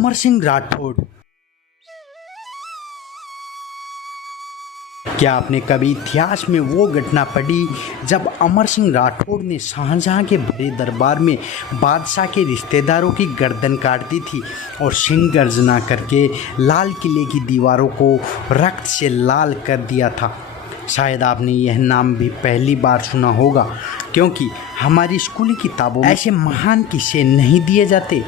अमर सिंह राठौड़। क्या आपने कभी इतिहास में वो घटना पढ़ी जब अमर सिंह राठौड़ ने शाहजहां के बड़े दरबार में बादशाह के रिश्तेदारों की गर्दन काट दी थी और सिंह गर्जना करके लाल किले की दीवारों को रक्त से लाल कर दिया था। शायद आपने यह नाम भी पहली बार सुना होगा, क्योंकि हमारी स्कूली किताबों में ऐसे महान किस्से नहीं दिए जाते।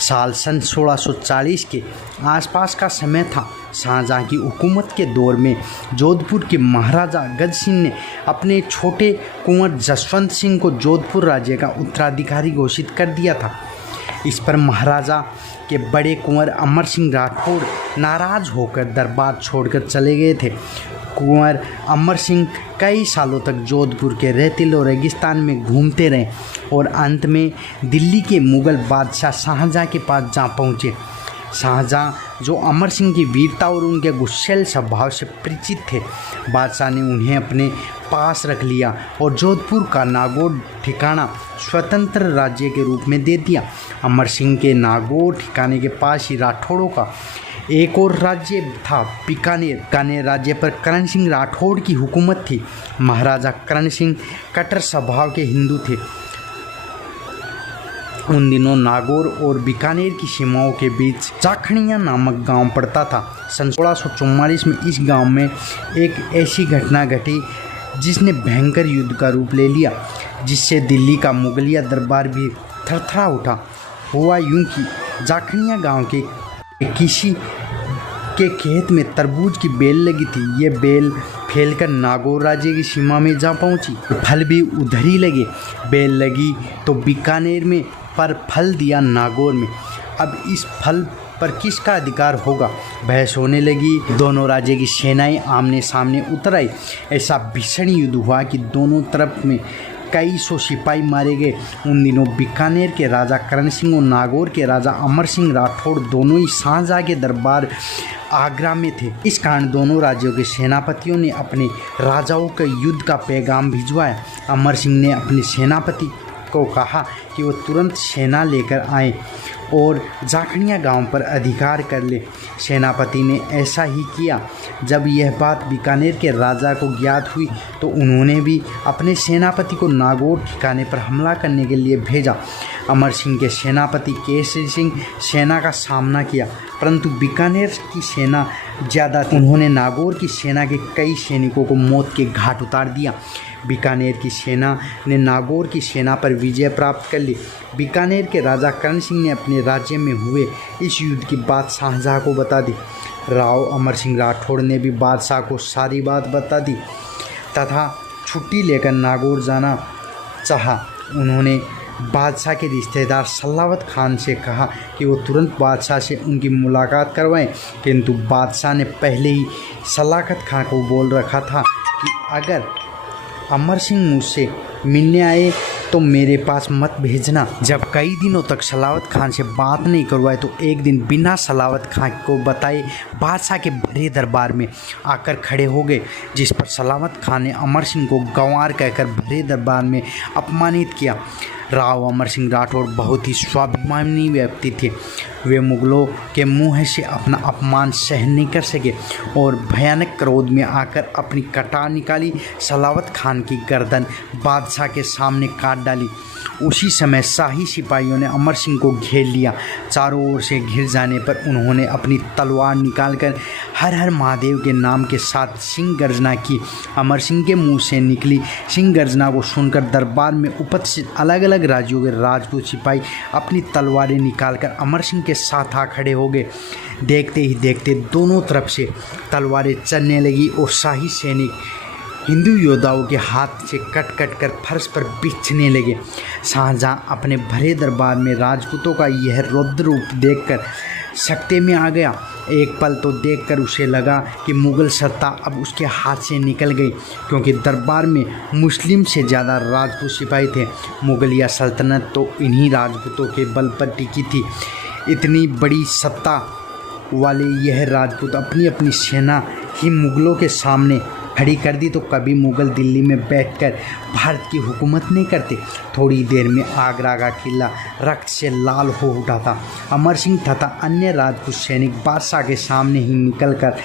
साल सन 1640 के आसपास का समय था। शाहजहां की हुकूमत के दौर में जोधपुर के महाराजा गज सिंह ने अपने छोटे कुंवर जसवंत सिंह को जोधपुर राज्य का उत्तराधिकारी घोषित कर दिया था। इस पर महाराजा के बड़े कुंवर अमर सिंह राठौड़ नाराज होकर दरबार छोड़कर चले गए थे। कुंवर अमर सिंह कई सालों तक जोधपुर के रेतीले और रेगिस्तान में घूमते रहे और अंत में दिल्ली के मुगल बादशाह शाहजहां के पास जा पहुँचे। शाहजहां जो अमर सिंह की वीरता और उनके गुस्सैल स्वभाव से परिचित थे, बादशाह ने उन्हें अपने पास रख लिया और जोधपुर का नागौर ठिकाना स्वतंत्र राज्य के रूप में दे दिया। अमर सिंह के नागौर ठिकाने के पास ही राठौड़ों का एक और राज्य था, बीकानेर। बीकानेर राज्य पर करण सिंह राठौड़ की हुकूमत थी। महाराजा करण सिंह कट्टर स्वभाव के हिंदू थे। उन दिनों नागौर और बीकानेर की सीमाओं के बीच जाखड़िया नामक गांव पड़ता था। सन 1644 में इस गांव में एक ऐसी घटना घटी जिसने भयंकर युद्ध का रूप ले लिया, जिससे दिल्ली का मुगलिया दरबार भी थरथरा उठा। हुआ यूं कि जाखड़िया गांव के किसी के खेत में तरबूज की बेल लगी थी। ये बेल फैलकर नागौर राज्य की सीमा में जा पहुंची। फल भी उधर ही लगे। बेल लगी तो बीकानेर में, पर फल दिया नागौर में। अब इस फल पर किसका अधिकार होगा? बहस होने लगी। दोनों राज्य की सेनाएं आमने सामने उतर आई। ऐसा भीषण युद्ध हुआ कि दोनों तरफ में कई सौ सिपाही मारे गए। उन दिनों बीकानेर के राजा करण सिंह और नागौर के राजा अमर सिंह राठौड़ दोनों ही शाहजहां के दरबार आगरा में थे। इस कारण दोनों राज्यों के सेनापतियों ने अपने राजाओं के युद्ध का पैगाम भिजवाया। अमर सिंह ने अपने सेनापति को कहा कि वो तुरंत सेना लेकर आए और जाखड़िया गांव पर अधिकार कर ले। सेनापति ने ऐसा ही किया। जब यह बात बीकानेर के राजा को ज्ञात हुई तो उन्होंने भी अपने सेनापति को नागौर ठिकाने पर हमला करने के लिए भेजा। अमर सिंह के सेनापति केसरी सिंह सेना का सामना किया, परंतु बीकानेर की सेना ज़्यादा थी। उन्होंने नागौर की सेना के कई सैनिकों को मौत के घाट उतार दिया। बीकानेर की सेना ने नागौर की सेना पर विजय प्राप्त कर ली। बीकानेर के राजा करण सिंह ने अपने राज्य में हुए इस युद्ध की बात शाहजहां को बता दी। राव अमर सिंह राठौड़ ने भी बादशाह को सारी बात बता दी तथा छुट्टी लेकर नागौर जाना चाहा। उन्होंने बादशाह के रिश्तेदार सलावत खान से कहा कि वो तुरंत बादशाह से उनकी मुलाकात करवाएं, किंतु बादशाह ने पहले ही सलावत खान को बोल रखा था कि अगर अमर सिंह मुझसे मिलने आए तो मेरे पास मत भेजना। जब कई दिनों तक सलावत खान से बात नहीं करवाए तो एक दिन बिना सलावत खान को बताए बादशाह के बड़े दरबार में आकर खड़े हो गए, जिस पर सलावत खान ने अमर सिंह को गंवार कहकर बड़े दरबार में अपमानित किया। राव अमर सिंह राठौड़ बहुत ही स्वाभिमानी व्यक्ति थे। वे मुगलों के मुंह से अपना अपमान सहन नहीं कर सके और भयानक क्रोध में आकर अपनी कटार निकाली। सलावत खान की गर्दन बादशाह के सामने काट डाली। उसी समय शाही सिपाहियों ने अमर सिंह को घेर लिया। चारों ओर से घिर जाने पर उन्होंने अपनी तलवार निकालकर हर हर महादेव के नाम के साथ सिंह गर्जना की। अमर सिंह के मुंह से निकली सिंह गर्जना को सुनकर दरबार में उपस्थित अलग अलग राज्यों के राजपूत सिपाही अपनी तलवारें निकालकर अमर सिंह के साथ आ खड़े हो गए। देखते ही देखते दोनों तरफ से तलवारें चलने लगी और शाही सैनिक हिंदू योद्धाओं के हाथ से कट कट कर फर्श पर बिछने लगे। शाहजहां अपने भरे दरबार में राजपूतों का यह रौद्र रूप देखकर सकते में आ गया। एक पल तो देखकर उसे लगा कि मुगल सत्ता अब उसके हाथ से निकल गई, क्योंकि दरबार में मुस्लिम से ज़्यादा राजपूत सिपाही थे। मुगलिया सल्तनत तो इन्हीं राजपूतों के बल पर टिकी थी। इतनी बड़ी सत्ता वाले यह राजपूत अपनी अपनी सेना ही मुगलों के सामने खड़ी कर दी तो कभी मुगल दिल्ली में बैठकर भारत की हुकूमत नहीं करते। थोड़ी देर में आगरा का किला रक्त से लाल हो उठा था। अमर सिंह तथा अन्य राजपूत सैनिक बादशाह के सामने ही निकलकर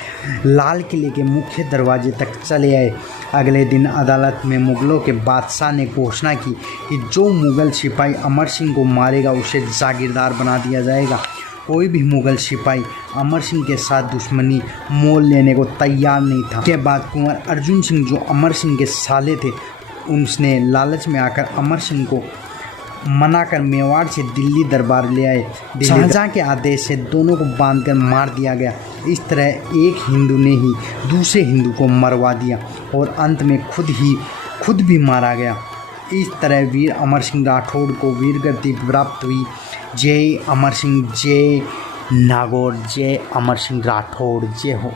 लाल किले के मुख्य दरवाजे तक चले आए। अगले दिन अदालत में मुगलों के बादशाह ने घोषणा की कि जो मुगल सिपाही अमर सिंह को मारेगा उसे जागीरदार बना दिया जाएगा। कोई भी मुगल सिपाही अमर सिंह के साथ दुश्मनी मोल लेने को तैयार नहीं था। के बाद कुंवर अर्जुन सिंह जो अमर सिंह के साले थे, उसने लालच में आकर अमर सिंह को मनाकर मेवाड़ से दिल्ली दरबार ले आए। शाहजहां के आदेश से दोनों को बांधकर मार दिया गया। इस तरह एक हिंदू ने ही दूसरे हिंदू को मरवा दिया और अंत में खुद भी मारा गया। इस तरह वीर अमर सिंह राठौड़ को वीरगति प्राप्त हुई। जय अमर सिंह, जय नागौर, जय अमर सिंह राठौड़, जय हो।